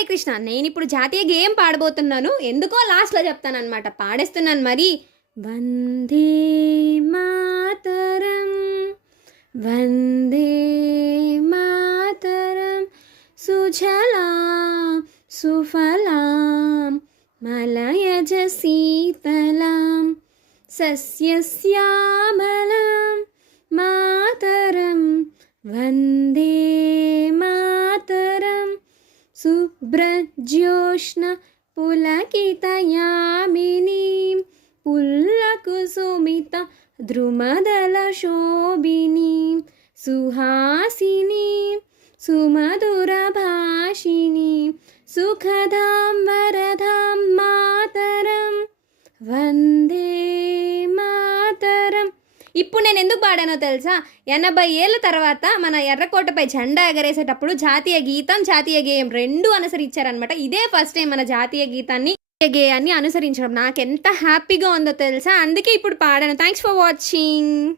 హరే కృష్ణ. నేను ఇప్పుడు జాతీయ గేయం పాడబోతున్నాను. ఎందుకో లాస్ట్లో చెప్తాను అనమాట. పాడేస్తున్నాను మరి. వందే మాతరం, వందే మాతరం, సుజలాం సుఫలాం మలయజ శీతలాం సస్యశ్యామలాం మాతరం వందే మాతరం శుభ్రజ్యోష్ణ పులకితయామినీం పుల్లకుసుమిత ద్రుమదలశోభినీం సుహాసినీం సుమధురభాషిణీం సుఖదాం వరదాం మాతరం వందే మాతరం. ఇప్పుడు నేను ఎందుకు పాడానో తెలుసా? 80 ఏళ్ళ తర్వాత మన ఎర్రకోటపై జెండా ఎగరేసేటప్పుడు జాతీయ గీతం, జాతీయ గేయం రెండు అనుసరించారనమాట. ఇదే ఫస్ట్ టైం మన జాతీయ గీతాన్ని, గేయాన్ని అనుసరించడం. నాకు ఎంత హ్యాపీగా ఉందో తెలుసా? అందుకే ఇప్పుడు పాడాను. Thanks for watching.